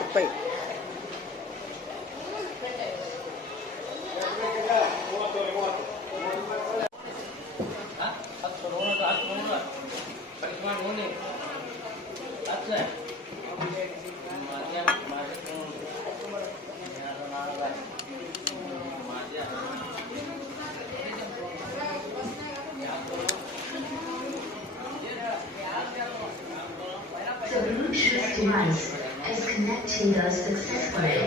ರೂಪಾಯಿ The Bluetooth device is connected successfully.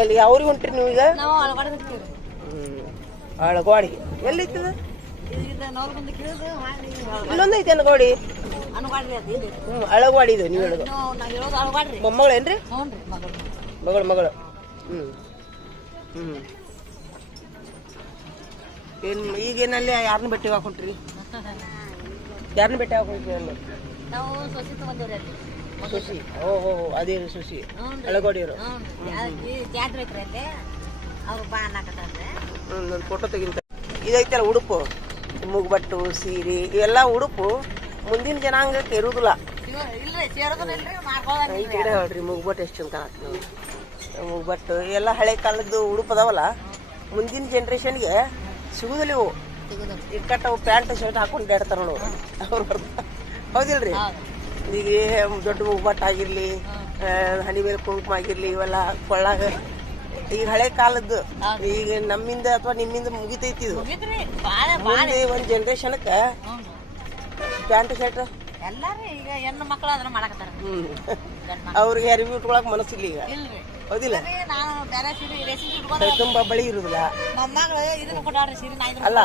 ಎಲ್ಲಿ ಅವ್ರಿಗೆ ಹೊಂಟ್ರಿ ನೀವೀಗ? ನಾವು ಅಳಗಾಡಿ ಹೋಗ್ತೀವಿ. ಅಳಗಾಡಿ ಎಲ್ಲಿತ್ತದ? ಇಲ್ಲೊಂದು ಐತೆ ಅಳಗಾಡಿ. ಅಳಗಾಡಿ ಇದು ನೀವು ಹೇಳೋದು. ಮೊಮ್ಮಗಳೇನ್ರಿ? ಮಗಳು. ಏನು ಈಗೇನಲ್ಲಿ ಯಾರನ್ನ ಭೇಟಿ ಹಾಕೊಂಡ್ರಿ? ಯಾರನ್ನ ಭೇಟಿ ಹಾಕೊಂಡ್ರಿ ಅಲ್ಲಿ? ನಾವು ಸೊಸಿ ತಗೊಂಡಿವ್ರಿ ಅಲ್ಲಿ. ಸುಶಿ ಓಹೋ ಅದೇ ಸುಶಿ ಅಳಗೋಡಿಯವರು ಜಾತ್ರೆ ಐತ್ರಿ ಅಲ್ಲಿ ಅವ್ರು ಬಾ ಅನ್ನಕತ್ತಾರ್ರಿ. ನನ್ನ ಫೋಟೋ ತೆಗಿಂತ ಇದೈತಲ್ಲ ಉಡುಪು ಮುಗ್ಬಟ್ಟು ಸೀರೆ ಇವೆಲ್ಲ ಉಡುಪು ಮುಂದಿನ ಜನಾಂಗಕ್ಕೆ ಇರುದಿಲ್ಲ. ಇಲ್ರಿ ಸೇರೋದಿಲ್ಲ ಇಲ್ರಿ ಮಾಡ್ಕೊಳ್ಳೋದು. ಈ ಕಡೆ ಹೇಳ್ರಿ ಮುಗ್ಬಟ್ಟು ಎಷ್ಟು ಚಂದ ಕಾಣತ್ತೆ ನೋಡಿ. ಮುಗ್ಬಟ್ಟು ಎಲ್ಲ ಹಳೆ ಕಾಲದ್ದು ಉಡುಪು ಅದಾವಲ್ಲ ಮುಂದಿನ ಜನ್ರೇಷನ್ಗೆ ಸಿಗುದಿಲ್ಲ ಇವು. ಇಕ್ಕಟ್ಟವು ಪ್ಯಾಂಟ್ ಶರ್ಟ್ ಹಾಕೊಂಡು ಇಡ್ತಾರ ನೋಡು ಅವ್ರು. ಹೌದಿಲ್ರಿ? ಈಗ ದೊಡ್ಡ ಮುಗ್ಬಟ್ಟು ಆಗಿರ್ಲಿ ಹನಿ ಮೇಲೆ ಕುಂಕುಮ ಆಗಿರ್ಲಿ ಇವೆಲ್ಲ ಕೊಳ್ಳಾಗ ಈಗ ಹಳೆ ಕಾಲದ್ದು ಈಗ ನಮ್ಮಿಂದ ಅಥವಾ ನಿಮ್ಮಿಂದ ಮುಗಿತೈತಿ ಇದು. ಮುಂದೆ ಒಂದ್ ಜನ್ರೇಷನ್ಕ ಪ್ಯಾಂಟ್ ಶರ್ಟ್ ಎಲ್ಲಾರು ಈಗ ಹೆಣ್ಣು ಮಕ್ಕಳು ಅದನ್ನ ಮಾಡಕತ್ತಾರ. ಅವ್ರಿಗೆ ಅರಿವಿ ಉಟ್ಕೊಳಕ್ ಮನಸ್ಸಿಲ್ಲ ಈಗ. ಹೌದಿಲ್ಲ? ನಾನು ಬೇರೆ ಸೀರೆ ರೇಸಿಗೆ ತುಂಬಾ ಬಳಿ ಇರುದಿಲ್ಲ. ಮೊಮ್ಮಗಳು ಇದನ್ನ ಕೊಟ್ಟಾಡ್ರಿ ಸೀರೆ. ಅಲ್ಲ